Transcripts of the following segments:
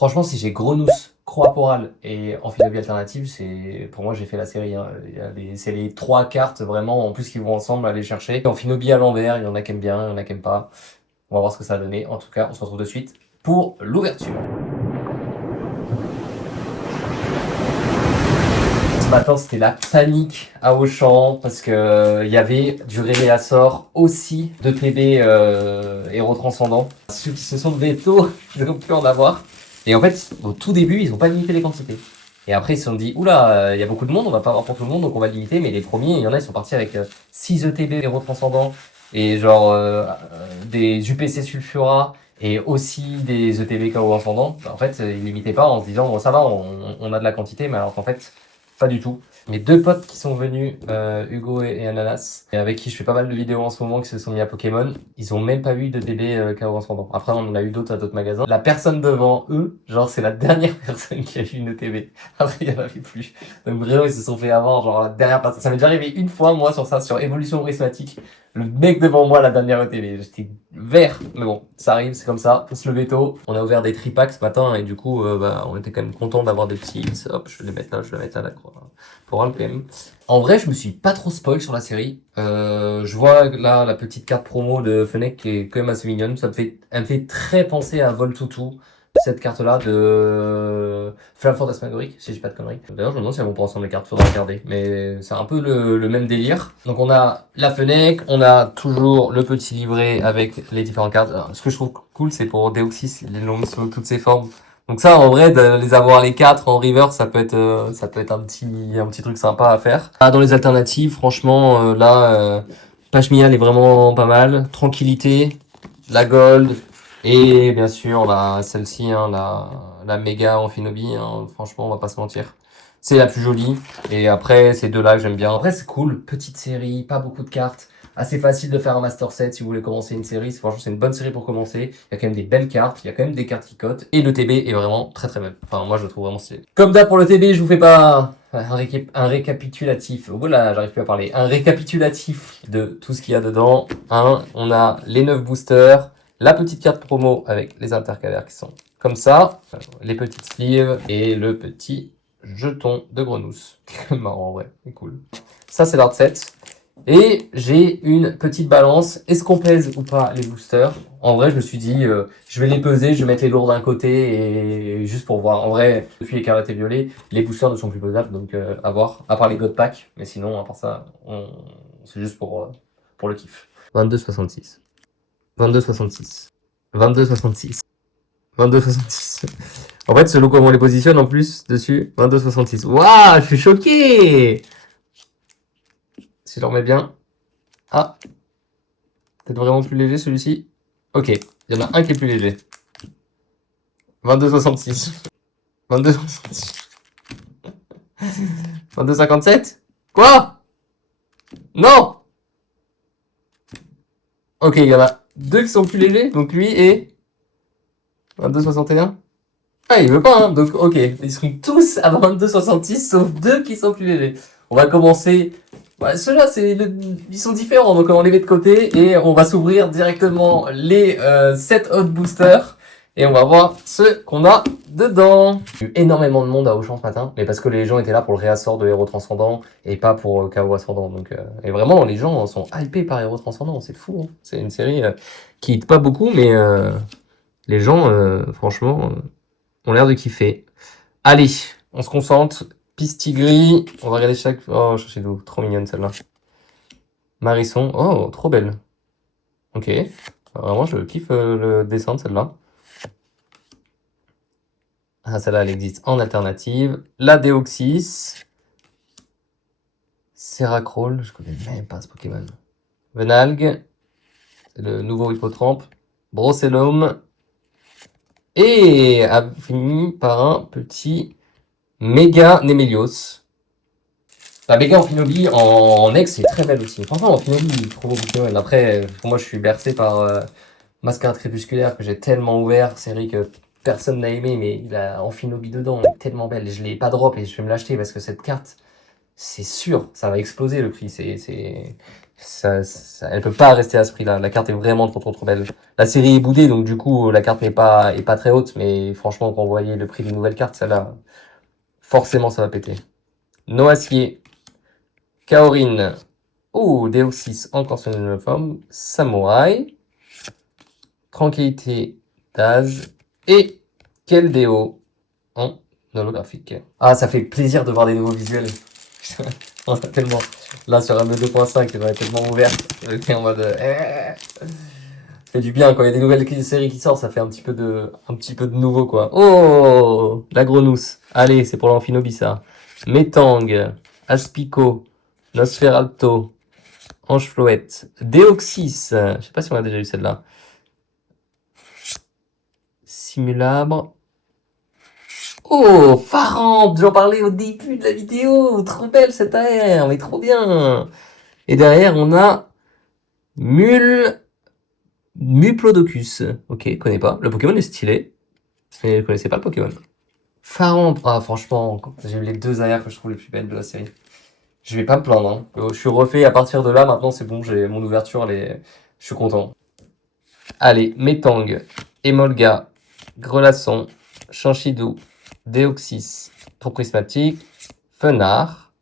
Franchement, si j'ai Grenousse, Croaporal et Amphinobie alternative, c'est pour moi j'ai fait la série. Hein. C'est les trois cartes vraiment en plus qui vont ensemble à aller chercher. Amphinobie à l'envers, il y en a qui aiment bien, il y en a qui aiment pas. On va voir ce que ça va donner. En tout cas, on se retrouve de suite pour l'ouverture. Ce matin, c'était la panique à Auchan parce que il y avait du Révélassort aussi de TB Héros Transcendant. Ceux qui se sont levés tôt, ils ont pu en avoir. Et en fait, au tout début, ils n'ont pas limité les quantités. Et après, ils se sont dit, oula, il y a beaucoup de monde, on va pas avoir pour tout le monde, donc on va limiter. Mais les premiers, il y en a, ils sont partis avec 6 ETB Héros Transcendant et genre des UPC Sulfura et aussi des ETB KO Ascendant. En fait, ils limitaient pas en se disant, bon, ça va, on a de la quantité, mais alors qu'en fait, pas du tout. Mes deux potes qui sont venus, Hugo et Ananas, et avec qui je fais pas mal de vidéos en ce moment, qui se sont mis à Pokémon, ils ont même pas eu de DB KO Ascendant. Après, on en a eu d'autres à d'autres magasins. La personne devant eux, genre, c'est la dernière personne qui a eu une ETB. Après, il y en avait plus. Donc vraiment, ils se sont fait avoir, genre, la dernière personne. Ça m'est déjà arrivé une fois, moi, sur ça, sur Évolution Prismatique. Le mec devant moi, la dernière ETB. J'étais vert. Mais bon, ça arrive, c'est comme ça. Faut se lever tôt. On a ouvert des tripacks ce matin, et du coup, on était quand même content d'avoir des petits. Hop, je vais les mettre là, je vais les mettre là, quoi. Pour un PM. En vrai, je me suis pas trop spoil sur la série. Je vois là la petite carte promo de Fennec qui est quand même assez mignonne. Elle me fait très penser à Voltutu, cette carte-là de Flamme Fantasmagorique, si j'ai pas de conneries. D'ailleurs, je me demande si elles vont pas ensemble les cartes, faudra regarder. Mais c'est un peu le même délire. Donc on a la Fennec, on a toujours le petit livret avec les différentes cartes. Alors, ce que je trouve cool, c'est pour Deoxys, ils l'ont mis sous toutes ses formes. Donc ça, en vrai, de les avoir les quatre en river, ça peut être un petit truc sympa à faire. Ah, dans les alternatives, franchement, Pashmial est vraiment pas mal. Tranquillité, la gold, et bien sûr, celle-ci, hein, la méga Amphinobie, hein, franchement, on va pas se mentir. C'est la plus jolie. Et après, ces deux-là que j'aime bien. Après, c'est cool. Petite série, pas beaucoup de cartes. Assez facile de faire un master set si vous voulez commencer une série. Franchement, c'est une bonne série pour commencer. Il y a quand même des belles cartes. Il y a quand même des cartes qui cotent. Et le TB est vraiment très très belle. Enfin, moi, je le trouve vraiment stylé. Comme d'hab pour le TB, je vous fais pas un récapitulatif. Voilà, j'arrive plus à parler. Un récapitulatif de tout ce qu'il y a dedans. Hein, on a les 9 boosters. La petite carte promo avec les intercalaires qui sont comme ça. Les petites sleeves et le petit jeton de Grenousse. Marrant en vrai, c'est cool. Ça, c'est l'art set. Et j'ai une petite balance. Est-ce qu'on pèse ou pas les boosters? En vrai, je me suis dit, je vais les peser, je vais mettre les lourds d'un côté et juste pour voir. En vrai, depuis les cartes et violets, les boosters ne sont plus pesables, donc à voir. À part les God Pack, mais sinon, à part ça, c'est juste pour le kiff. 22,66. 22,66. 22,66. 22,66. En fait, selon comment on les positionne en plus dessus, 22,66. Waouh, je suis choqué! Si je le remets bien. Ah, peut-être vraiment plus léger celui-ci. Ok, il y en a un qui est plus léger. 22,66. 22,66. 22,57? Quoi? Non! Ok, il y en a deux qui sont plus légers, donc lui et 22,61. Ah, il veut pas, hein. Donc, ok. Ils seront tous à 22,66, sauf deux qui sont plus légers. On va commencer. Voilà, ceux-là, ils sont différents, donc on les met de côté et on va s'ouvrir directement les 7 hot boosters et on va voir ce qu'on a dedans. Il y a eu énormément de monde à Auchan ce matin, mais parce que les gens étaient là pour le réassort de Héros Transcendant et pas pour KO Ascendant. Donc, et vraiment, les gens sont hypés par Héros Transcendant, c'est fou. Hein. C'est une série qui hit pas beaucoup, mais les gens, franchement. On a l'air de kiffer. Allez, on se concentre. Pistigris. On va regarder chaque. Oh, cherchez d'où. Trop mignonne celle-là. Marisson. Oh, trop belle. Ok. Vraiment, je kiffe le dessin de celle-là. Ah, celle-là, elle existe en alternative. La Deoxys. Seracrawl. Je connais même pas ce Pokémon. Venalg. C'est le nouveau Hippotrampe. Brocellum. Et a fini par un petit Méga Nemelios. La Méga Amphinobie en ex c'est très belle aussi. Franchement, Amphinobie, il est trop beau Pokémon. Après, pour moi, je suis bercé par Mascarade Crépusculaire que j'ai tellement ouvert. Série que personne n'a aimé, mais il a Amphinobie dedans. Elle est tellement belle. Je l'ai pas drop et je vais me l'acheter parce que cette carte, c'est sûr, ça va exploser le prix. Elle peut pas rester à ce prix-là. La carte est vraiment trop belle. La série est boudée, donc du coup, la carte est pas très haute, mais franchement, quand vous voyez le prix d'une nouvelle carte, celle-là, forcément, ça va péter. Noacier, Kaorin, Deoxys en constitutionnelle forme, Samouraï, Tranquillité, Daz, et Keldeo en holographique. Ah, ça fait plaisir de voir des nouveaux visuels. On a tellement... Là, sur ME 2.5, on est tellement ouvert. On était en mode... Ça fait du bien, quand il y a des nouvelles séries qui sortent, ça fait un petit peu de nouveau, quoi. Oh, la grenousse. Allez, c'est pour l'Amphinobi, ça. Metang, Aspico, Nosferalto, Ange-Floette, Déoxys. Je sais pas si on a déjà eu celle-là. Simulabre. Oh, Farante, j'en parlais au début de la vidéo. Trop belle cette AR, mais trop bien. Et derrière, on a Muplodocus. Ok, connais pas. Le Pokémon est stylé, mais je connaissais pas le Pokémon. Farante. Ah, franchement, j'ai eu les deux AR que je trouve les plus belles de la série. Je vais pas me plaindre, hein. Je suis refait à partir de là, maintenant c'est bon, j'ai mon ouverture, je suis content. Allez, Metang, Emolga, Grelasson, Chanchidou, Déoxys, pour prismatique, Fenard,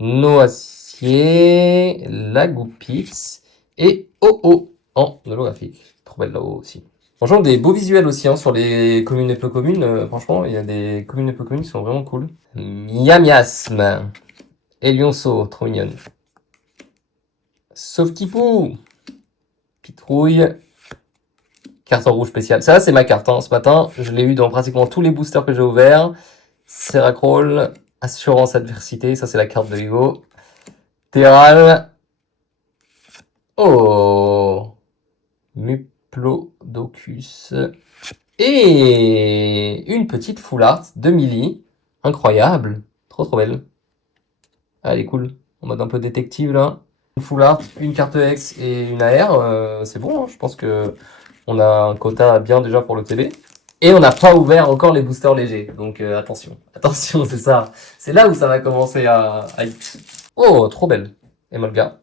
Noacier, Lagoupix et Oh en holographique. Trop belle là-haut aussi. Franchement, des beaux visuels aussi hein, sur les communes et peu communes. Franchement, il y a des communes et peu communes qui sont vraiment cool. Miamiasme, Elionceau, trop mignonne. Sauf-Kipou, Pitrouille, carte en rouge spéciale. Ça, c'est ma carte. Hein. Ce matin, je l'ai eu dans pratiquement tous les boosters que j'ai ouverts. Seracroll, Assurance Adversité. Ça, c'est la carte de Hugo. Terral. Oh. Muplodocus. Et une petite full art de Millie. Incroyable. Trop belle. Ah, elle est cool. En mode un peu détective, là. Une full art, une carte X et une AR. C'est bon, hein. Je pense que on a un quota bien déjà pour le TB. Et on n'a pas ouvert encore les boosters légers. Donc attention. Attention, c'est ça. C'est là où ça va commencer à hit. Oh, trop belle. Emolga.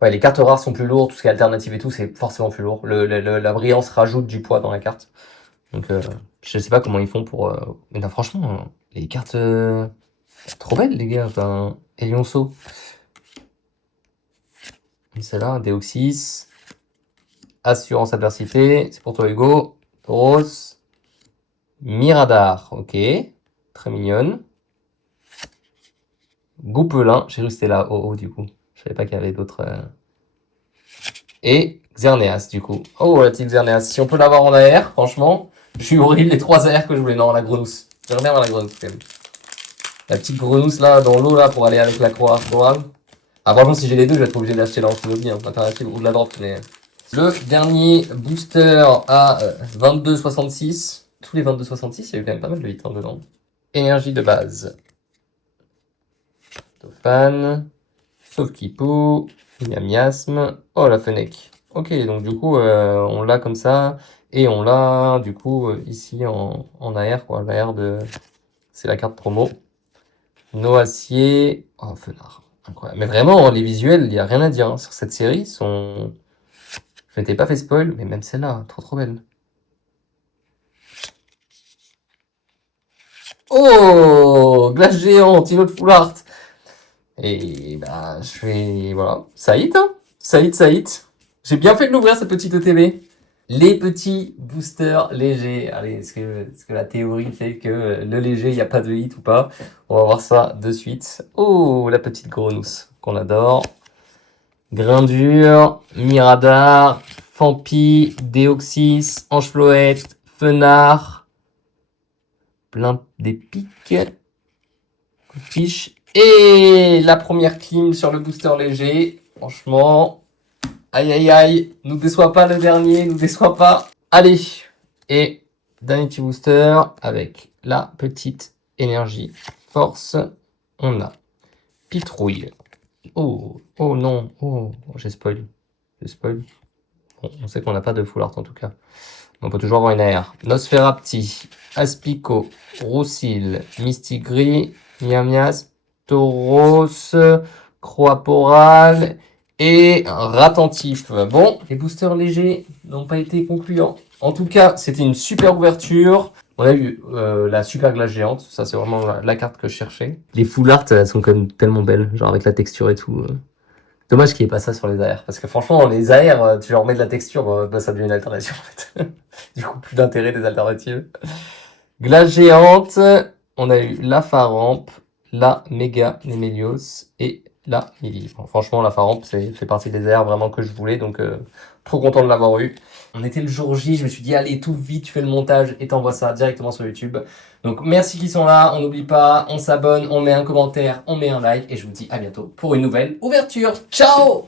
Ouais, les cartes rares sont plus lourdes. Tout ce qui est alternative et tout, c'est forcément plus lourd. La brillance rajoute du poids dans la carte. Donc je sais pas comment ils font pour... Mais non, franchement, les cartes... trop belles, les gars. Enfin, Elionceau. Celle-là, Déoxys. Assurance Adversité. C'est pour toi, Hugo. Tauros. Miradar, ok. Très mignonne. Goupelin, j'ai cru que c'était là, du coup. Je savais pas qu'il y avait d'autres... Et Xerneas, du coup. Oh, la petite Xerneas. Si on peut l'avoir en AR, franchement, je suis horrible les 3 AR que je voulais. Non, la grenousse. J'aimerais bien avoir la grenousse, quand même. La petite grenousse, là, dans l'eau, là, pour aller avec la croix. Ah, par contre, si j'ai les deux, je vais être obligé d'acheter l'Amphinobi, hein, l'alternative ou de la drop, mais... Le dernier booster à 22,66. Tous les 22,66, il y a eu quand même pas mal de hits hein, dedans. Énergie de base. Tofan. Sauf-Kipou. Miasme. Oh, la Fennec. Ok, donc du coup, on l'a comme ça. Et on l'a, du coup, ici en AR, quoi. L'AR de... C'est la carte promo. Noacier. Oh, Fenard. Incroyable. Mais vraiment, les visuels, il n'y a rien à dire hein, sur cette série. Sont... Je m'étais pas fait spoil, mais même celle-là, trop belle. Oh, glace géante, une autre full art. Et bah, je vais... Voilà, ça hit, hein. Ça hit. J'ai bien fait de l'ouvrir, cette petite ETB. Les petits boosters légers. Allez, est-ce que la théorie fait que le léger, il n'y a pas de hit ou pas? On va voir ça de suite. Oh, la petite grenousse qu'on adore. Grindure, Miradar, Fampi, Déoxys, Ange-Floette, Fenard, plein des pics, fiche et la première clim sur le booster léger. Franchement, aïe, nous déçoit pas le dernier, nous déçoit pas. Allez, et dernier petit booster avec la petite énergie force. On a Pitrouille. Oh non, j'ai spoil. Bon, on sait qu'on n'a pas de full art en tout cas. On peut toujours avoir une AR. Nosferapti, Aspico, Roussil, Mistigris, Miamias, Tauros, Croaporal et Ratentif. Bon, les boosters légers n'ont pas été concluants. En tout cas, c'était une super ouverture. On a eu la super glace géante. Ça, c'est vraiment la carte que je cherchais. Les full art, elles sont quand même tellement belles. Genre avec la texture et tout. Dommage qu'il n'y ait pas ça sur les AR. Parce que franchement, les AR, tu leur mets de la texture, bah, ça devient une alternative en fait. Du coup, plus d'intérêt des alternatives. Glace géante. On a eu la Faramp, la Méga Nemelios et la Mili. Bon, franchement, la Faramp, fait partie des AR vraiment que je voulais. Donc, trop content de l'avoir eu. On était le jour J, je me suis dit, allez, tout vite, tu fais le montage et t'envoies ça directement sur YouTube. Donc, merci qu'ils sont là, on n'oublie pas, on s'abonne, on met un commentaire, on met un like, et je vous dis à bientôt pour une nouvelle ouverture. Ciao!